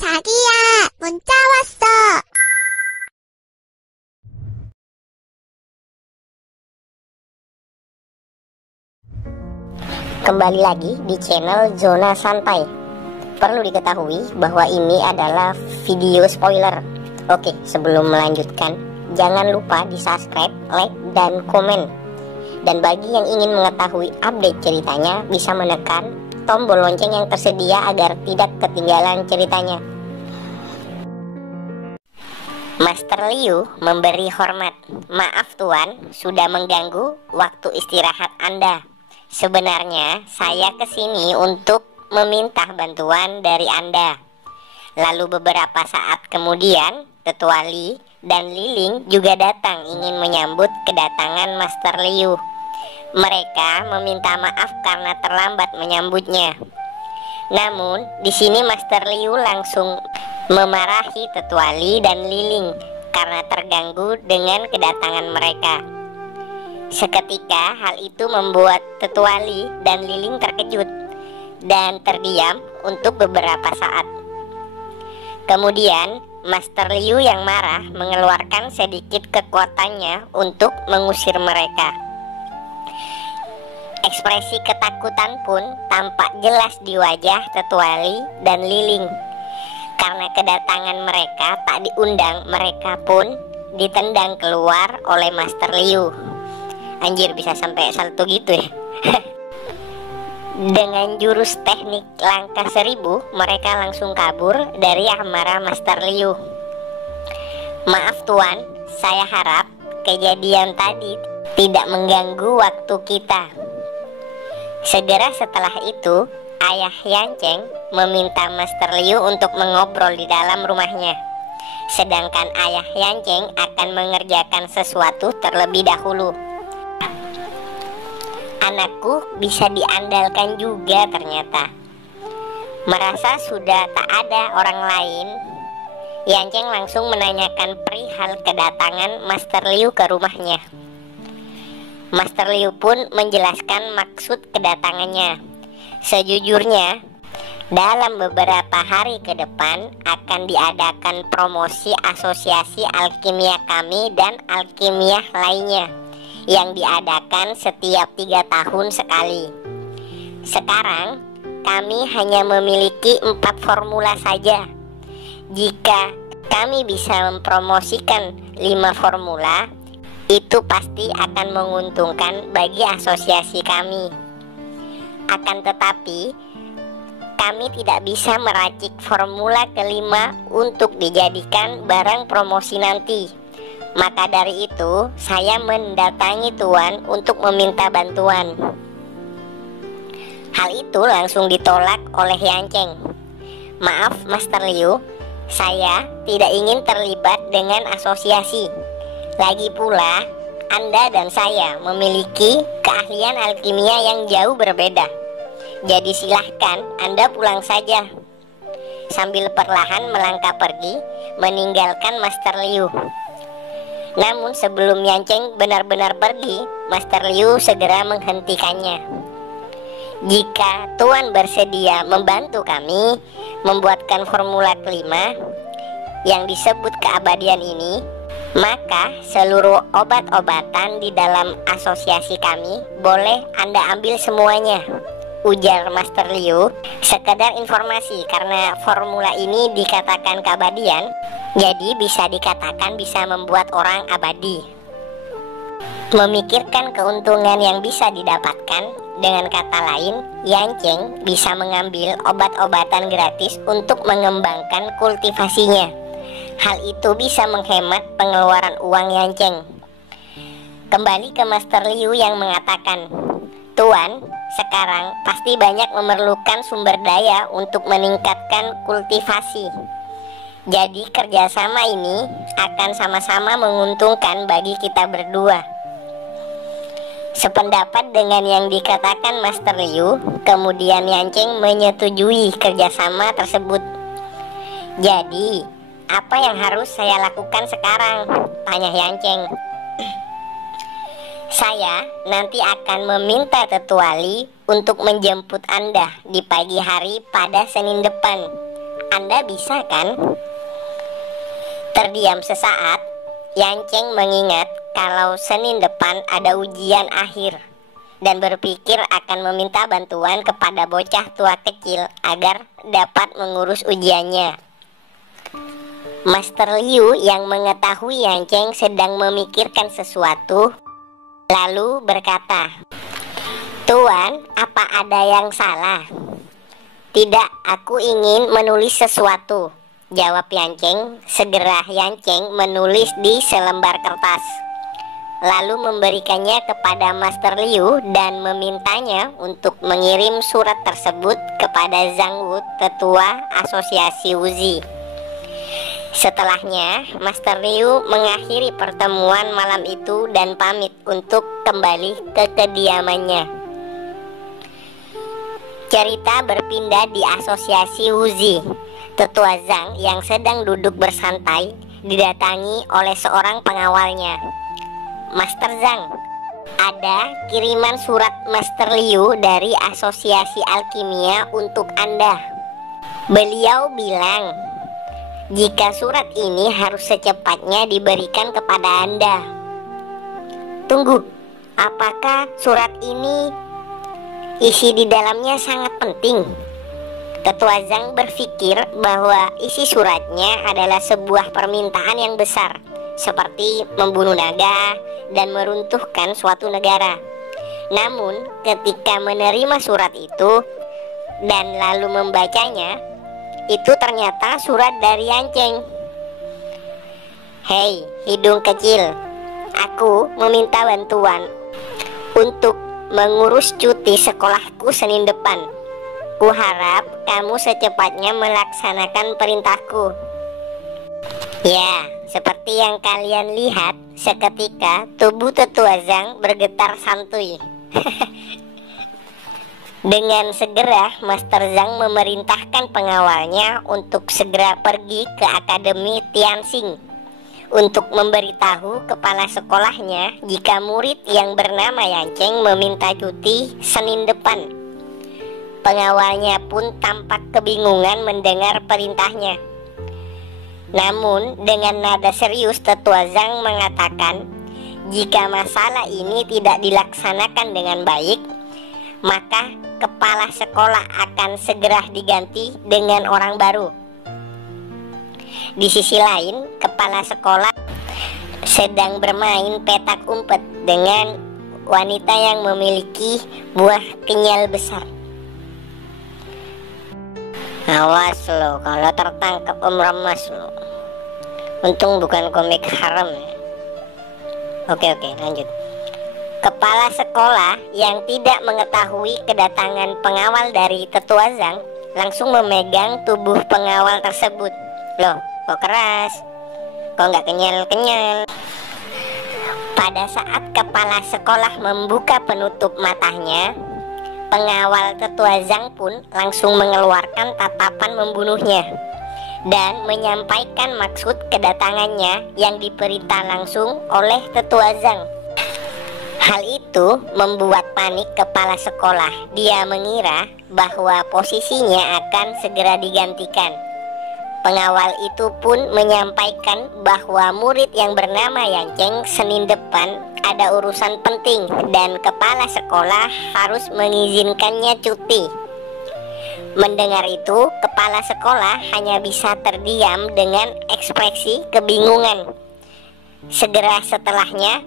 자기야, 문자 왔어. Kembali lagi di channel Zona Santai. Perlu diketahui bahwa ini adalah video spoiler. Oke, sebelum melanjutkan, jangan lupa di subscribe, like, dan komen. Dan bagi yang ingin mengetahui update ceritanya, bisa menekan tombol lonceng yang tersedia agar tidak ketinggalan ceritanya. Master Liu memberi hormat. Maaf Tuan, sudah mengganggu waktu istirahat Anda. Sebenarnya saya kesini untuk meminta bantuan dari Anda. Lalu beberapa saat kemudian, Tetua Li dan Liling juga datang ingin menyambut kedatangan Master Liu. Mereka meminta maaf karena terlambat menyambutnya. Namun, di sini Master Liu langsung memarahi Tetua Li dan Liling karena terganggu dengan kedatangan mereka. Seketika hal itu membuat Tetua Li dan Liling terkejut dan terdiam untuk beberapa saat. Kemudian Master Liu yang marah mengeluarkan sedikit kekuatannya untuk mengusir mereka. Ekspresi ketakutan pun tampak jelas di wajah Tetua Li dan Liling. Karena kedatangan mereka tak diundang, mereka pun ditendang keluar oleh Master Liu. Anjir, bisa sampai salto gitu ya. Dengan jurus teknik langkah 1000, mereka langsung kabur dari amarah Master Liu. Maaf Tuan, saya harap kejadian tadi tidak mengganggu waktu kita. Segera setelah itu, Ayah Yancheng meminta Master Liu untuk mengobrol di dalam rumahnya. Sedangkan Ayah Yancheng akan mengerjakan sesuatu terlebih dahulu. Anakku bisa diandalkan juga ternyata. Merasa sudah tak ada orang lain, Yancheng langsung menanyakan perihal kedatangan Master Liu ke rumahnya. Master Liu pun menjelaskan maksud kedatangannya. Sejujurnya, dalam beberapa hari ke depan akan diadakan promosi asosiasi alkimia kami dan alkimia lainnya yang diadakan setiap 3 tahun sekali. Sekarang kami hanya memiliki 4 formula saja. Jika kami bisa mempromosikan 5 formula, itu pasti akan menguntungkan bagi asosiasi kami. Akan tetapi, kami tidak bisa meracik formula kelima untuk dijadikan barang promosi nanti. Maka dari itu, saya mendatangi Tuan untuk meminta bantuan. Hal itu langsung ditolak oleh Yancheng. Maaf Master Liu, saya tidak ingin terlibat dengan asosiasi. Lagi pula, Anda dan saya memiliki keahlian alkimia yang jauh berbeda. Jadi silahkan Anda pulang saja. Sambil perlahan melangkah pergi, meninggalkan Master Liu. Namun sebelum Yancheng benar-benar pergi, Master Liu segera menghentikannya. Jika Tuan bersedia membantu kami membuatkan formula kelima yang disebut keabadian ini, maka seluruh obat-obatan di dalam asosiasi kami boleh Anda ambil semuanya, ujar Master Liu. Sekedar informasi, karena formula ini dikatakan keabadian, jadi bisa dikatakan bisa membuat orang abadi. Memikirkan keuntungan yang bisa didapatkan, dengan kata lain, Yancheng bisa mengambil obat-obatan gratis untuk mengembangkan kultivasinya. Hal itu bisa menghemat pengeluaran uang Yancheng. Kembali ke Master Liu yang mengatakan, Tuan, sekarang pasti banyak memerlukan sumber daya untuk meningkatkan kultivasi. Jadi kerjasama ini akan sama-sama menguntungkan bagi kita berdua. Sependapat dengan yang dikatakan Master Liu, kemudian Yancheng menyetujui kerjasama tersebut. Jadi, apa yang harus saya lakukan sekarang? Tanya Yancheng. Saya nanti akan meminta Tetua Li untuk menjemput Anda di pagi hari pada Senin depan. Anda bisa kan? Terdiam sesaat, Yanceng mengingat kalau Senin depan ada ujian akhir dan berpikir akan meminta bantuan kepada bocah tua kecil agar dapat mengurus ujiannya. Master Liu yang mengetahui Yanceng sedang memikirkan sesuatu, lalu berkata, "Tuan, apa ada yang salah?" "Tidak, aku ingin menulis sesuatu," jawab Yanceng. Segera Yanceng menulis di selembar kertas, lalu memberikannya kepada Master Liu dan memintanya untuk mengirim surat tersebut kepada Zhang Wu, tetua asosiasi Wuzi. Setelahnya, Master Liu mengakhiri pertemuan malam itu dan pamit untuk kembali ke kediamannya. Cerita berpindah di asosiasi Wuzi. Tetua Zhang yang sedang duduk bersantai didatangi oleh seorang pengawalnya. "Master Zhang, ada kiriman surat Master Liu dari asosiasi alkimia untuk Anda. Beliau bilang jika surat ini harus secepatnya diberikan kepada Anda." "Tunggu, apakah surat ini isi di dalamnya sangat penting?" Tetua Zhang berpikir bahwa isi suratnya adalah sebuah permintaan yang besar, seperti membunuh naga dan meruntuhkan suatu negara. Namun, ketika menerima surat itu dan lalu membacanya, itu ternyata surat dari Yanceng. "Hei, hidung kecil, aku meminta bantuan untuk mengurus cuti sekolahku Senin depan. Kuharap kamu secepatnya melaksanakan perintahku." Ya, seperti yang kalian lihat, seketika tubuh tetua Zhang bergetar santuy. Dengan segera, Master Zhang memerintahkan pengawalnya untuk segera pergi ke Akademi Tianxing untuk memberitahu kepala sekolahnya jika murid yang bernama Yanceng meminta cuti Senin depan. Pengawalnya pun tampak kebingungan mendengar perintahnya. Namun dengan nada serius tetua Zhang mengatakan, jika masalah ini tidak dilaksanakan dengan baik, maka kepala sekolah akan segera diganti dengan orang baru. Di sisi lain, kepala sekolah sedang bermain petak umpet dengan wanita yang memiliki buah kenyal besar. "Awas lo, kalau tertangkap Om Remas lo. Untung bukan komik haram ya." Oke, lanjut. Kepala sekolah yang tidak mengetahui kedatangan pengawal dari tetua Zhang langsung memegang tubuh pengawal tersebut. "Loh, kok keras? Kok nggak kenyal-kenyal?" Pada saat kepala sekolah membuka penutup matanya, pengawal tetua Zhang pun langsung mengeluarkan tatapan membunuhnya dan menyampaikan maksud kedatangannya yang diperintah langsung oleh tetua Zhang. Hal itu membuat panik kepala sekolah. Dia mengira bahwa posisinya akan segera digantikan. Pengawal itu pun menyampaikan bahwa murid yang bernama Yanceng Senin depan ada urusan penting dan kepala sekolah harus mengizinkannya cuti. Mendengar itu, kepala sekolah hanya bisa terdiam dengan ekspresi kebingungan. Segera setelahnya,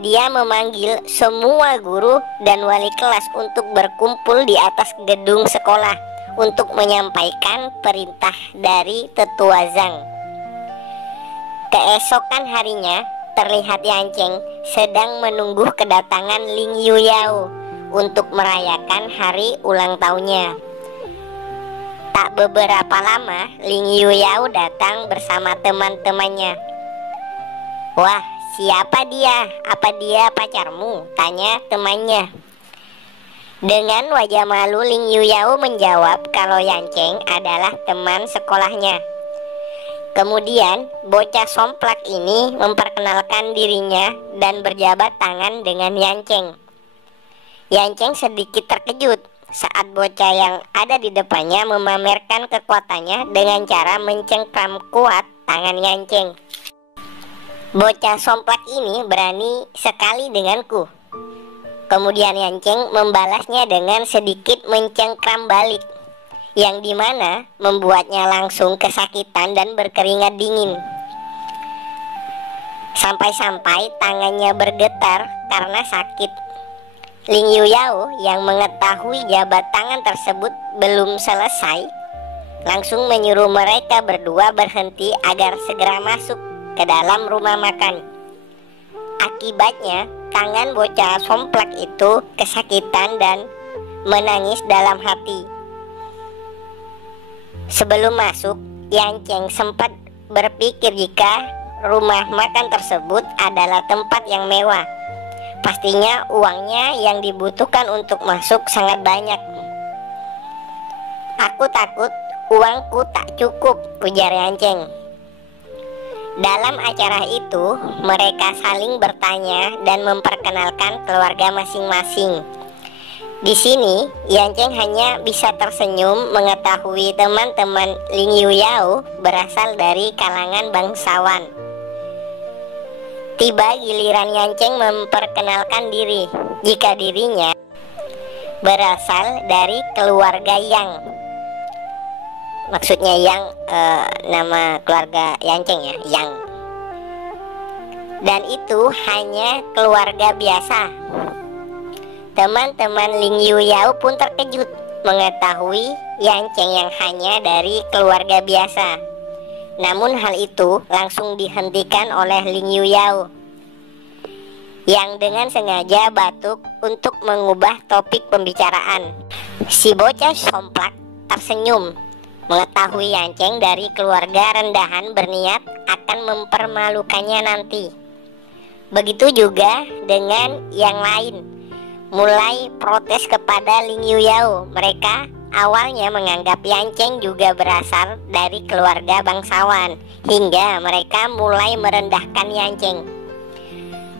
dia memanggil semua guru dan wali kelas untuk berkumpul di atas gedung sekolah untuk menyampaikan perintah dari tetua Zhang. Keesokan harinya, terlihat Yanceng sedang menunggu kedatangan Ling Yuyao untuk merayakan hari ulang tahunnya. Tak beberapa lama, Ling Yuyao datang bersama teman-temannya. "Wah, siapa dia? Apa dia pacarmu?" tanya temannya. Dengan wajah malu, Ling Yuyao menjawab kalau Yanceng adalah teman sekolahnya. Kemudian, bocah somplak ini memperkenalkan dirinya dan berjabat tangan dengan Yanceng. Yanceng sedikit terkejut saat bocah yang ada di depannya memamerkan kekuatannya dengan cara mencengkram kuat tangan Yanceng. Bocah somplak ini berani sekali denganku. Kemudian Yanceng membalasnya dengan sedikit mencengkram balik, yang dimana membuatnya langsung kesakitan dan berkeringat dingin. Sampai-sampai tangannya bergetar karena sakit. Ling Yuyao yang mengetahui jabat tangan tersebut belum selesai, langsung menyuruh mereka berdua berhenti agar segera masuk ke dalam rumah makan. Akibatnya, tangan bocah somplak itu kesakitan dan menangis dalam hati. Sebelum masuk, Yanceng sempat berpikir jika rumah makan tersebut adalah tempat yang mewah. Pastinya uangnya yang dibutuhkan untuk masuk sangat banyak. Aku takut uangku tak cukup, ujar Yanceng. Dalam acara itu, mereka saling bertanya dan memperkenalkan keluarga masing-masing. Di sini, Yanceng hanya bisa tersenyum mengetahui teman-teman Ling Yuyao berasal dari kalangan bangsawan. Tiba giliran Yanceng memperkenalkan diri jika dirinya berasal dari keluarga Yang. Maksudnya Yang nama keluarga Yanceng ya, Yang. Dan itu hanya keluarga biasa. Teman-teman Ling Yuyao pun terkejut mengetahui Yanceng yang hanya dari keluarga biasa. Namun hal itu langsung dihentikan oleh Ling Yuyao, yang dengan sengaja batuk untuk mengubah topik pembicaraan. Si bocah somplak tersenyum mengetahui Yanceng dari keluarga rendahan berniat akan mempermalukannya nanti. Begitu juga dengan yang lain, mulai protes kepada Ling Yuyao. Mereka awalnya menganggap Yanceng juga berasal dari keluarga bangsawan, hingga mereka mulai merendahkan Yanceng.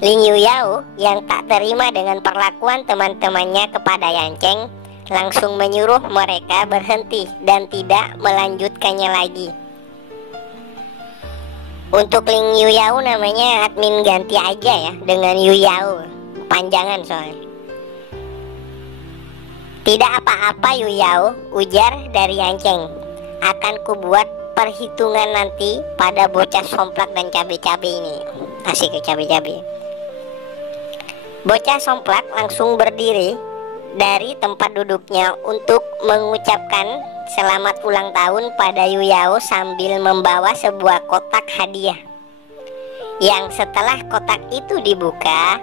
Ling Yuyao yang tak terima dengan perlakuan teman-temannya kepada Yanceng langsung menyuruh mereka berhenti dan tidak melanjutkannya lagi. Untuk Ling Yuyao namanya admin ganti aja ya dengan Yuyao, panjangan soalnya. Tidak apa-apa Yuyao, ujar dari Yanceng. Akan kubuat perhitungan nanti pada bocah somplak dan cabe-cabe ini. Asik ke cabe-cabe. Bocah somplak langsung berdiri dari tempat duduknya untuk mengucapkan selamat ulang tahun pada Yuyao sambil membawa sebuah kotak hadiah. Yang setelah kotak itu dibuka,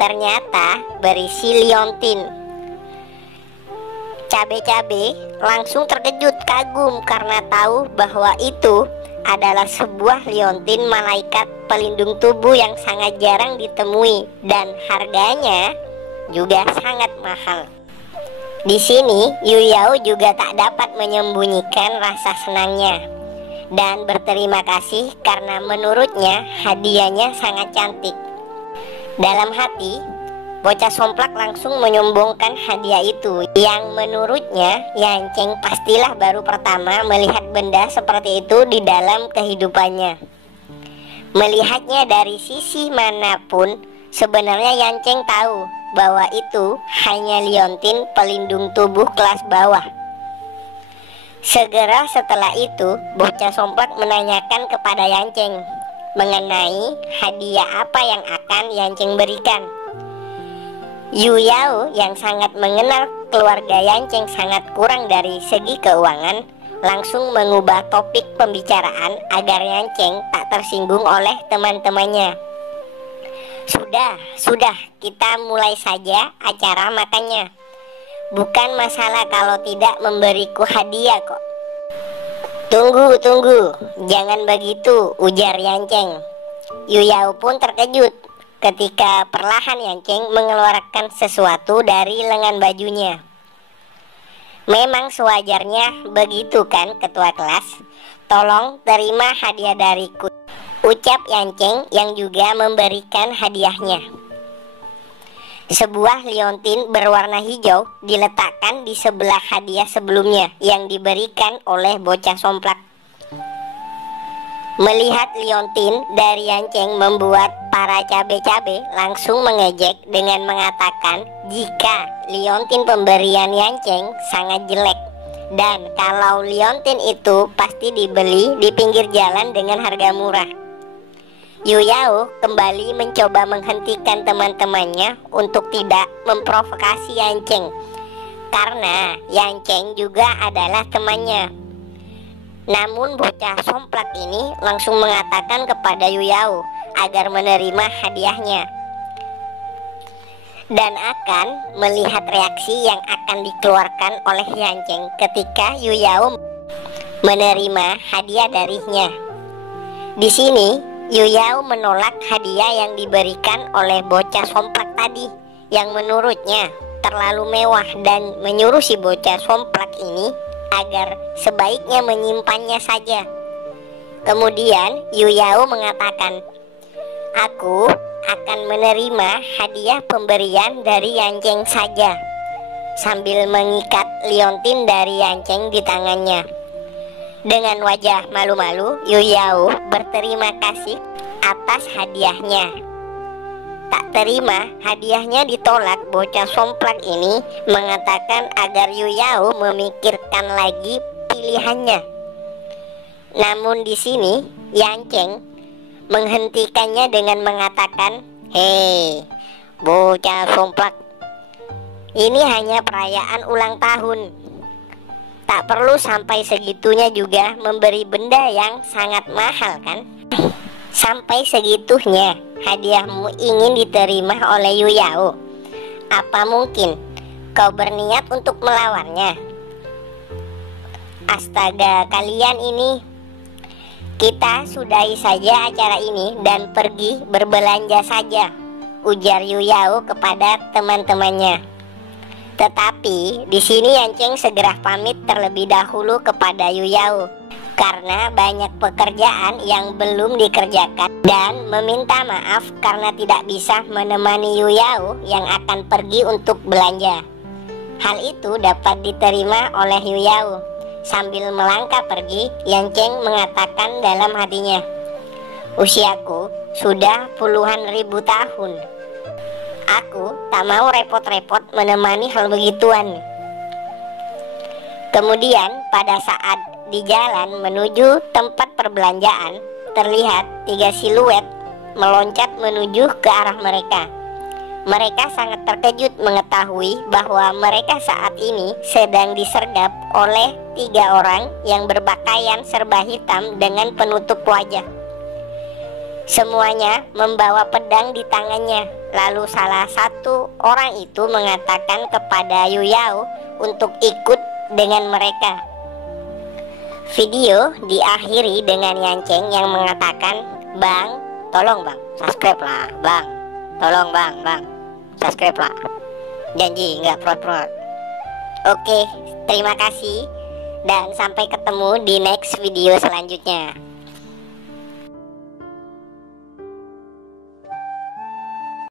ternyata berisi liontin. Cabe-cabe langsung terkejut kagum karena tahu bahwa itu adalah sebuah liontin malaikat pelindung tubuh yang sangat jarang ditemui dan harganya juga sangat mahal. Di sini Yuyao juga tak dapat menyembunyikan rasa senangnya dan berterima kasih karena menurutnya hadiahnya sangat cantik. Dalam hati, bocah somplak langsung menyombongkan hadiah itu yang menurutnya Yanceng pastilah baru pertama melihat benda seperti itu di dalam kehidupannya. Melihatnya dari sisi manapun, sebenarnya Yanceng tahu bahwa itu hanya liontin pelindung tubuh kelas bawah. Segera setelah itu, bocah somplak menanyakan kepada Yanceng mengenai hadiah apa yang akan Yanceng berikan. Yuyao yang sangat mengenal keluarga Yanceng sangat kurang dari segi keuangan langsung mengubah topik pembicaraan agar Yanceng tak tersinggung oleh teman-temannya. Sudah, kita mulai saja acara makannya. Bukan masalah kalau tidak memberiku hadiah kok. Tunggu, jangan begitu, ujar Yanceng. Yuyao pun terkejut ketika perlahan Yanceng mengeluarkan sesuatu dari lengan bajunya. Memang sewajarnya begitu kan ketua kelas? Tolong terima hadiah dariku, ucap Yanceng yang juga memberikan hadiahnya. Sebuah liontin berwarna hijau diletakkan di sebelah hadiah sebelumnya yang diberikan oleh bocah somplak. Melihat liontin dari Yanceng membuat para cabe-cabe langsung mengejek dengan mengatakan jika liontin pemberian Yanceng sangat jelek, dan kalau liontin itu pasti dibeli di pinggir jalan dengan harga murah. Yu Yao kembali mencoba menghentikan teman-temannya untuk tidak memprovokasi Yanceng, karena Yanceng juga adalah temannya. Namun bocah somplak ini langsung mengatakan kepada Yu Yao agar menerima hadiahnya dan akan melihat reaksi yang akan dikeluarkan oleh Yanceng ketika Yu Yao menerima hadiah darinya. Di sini Yu Yao menolak hadiah yang diberikan oleh bocah somplak tadi yang menurutnya terlalu mewah dan menyuruh si bocah somplak ini agar sebaiknya menyimpannya saja. Kemudian Yu Yao mengatakan, "Aku akan menerima hadiah pemberian dari Yanceng saja," sambil mengikat liontin dari Yanceng di tangannya. Dengan wajah malu-malu, Yu Yao berterima kasih atas hadiahnya. Tak terima hadiahnya ditolak, bocah somplak ini mengatakan agar Yu Yao memikirkan lagi pilihannya. Namun di sini Yanceng menghentikannya dengan mengatakan, "Hei, bocah somplak, ini hanya perayaan ulang tahun. Tak perlu sampai segitunya juga memberi benda yang sangat mahal, kan? Sampai segitunya hadiahmu ingin diterima oleh Yu Yao. Apa mungkin kau berniat untuk melawannya? Astaga, kalian ini. Kita sudahi saja acara ini dan pergi berbelanja saja," ujar Yu Yao kepada teman-temannya. Tetapi di sini Yanceng segera pamit terlebih dahulu kepada Yu Yao karena banyak pekerjaan yang belum dikerjakan dan meminta maaf karena tidak bisa menemani Yu Yao yang akan pergi untuk belanja. Hal itu dapat diterima oleh Yu Yao. Sambil melangkah pergi, Yanceng mengatakan dalam hatinya, "Usiaku sudah puluhan ribu tahun. Aku tak mau repot-repot menemani hal begituan." Kemudian pada saat di jalan menuju tempat perbelanjaan, terlihat 3 siluet meloncat menuju ke arah mereka. Mereka sangat terkejut mengetahui bahwa mereka saat ini sedang disergap oleh 3 orang yang berpakaian serba hitam dengan penutup wajah. Semuanya membawa pedang di tangannya. Lalu salah satu orang itu mengatakan kepada Yu Yao untuk ikut dengan mereka. Video diakhiri dengan Yanceng yang mengatakan, "Bang, tolong bang, subscribe lah bang. Tolong bang, subscribe lah. Janji nggak prot-prot." Oke, terima kasih dan sampai ketemu di next video selanjutnya.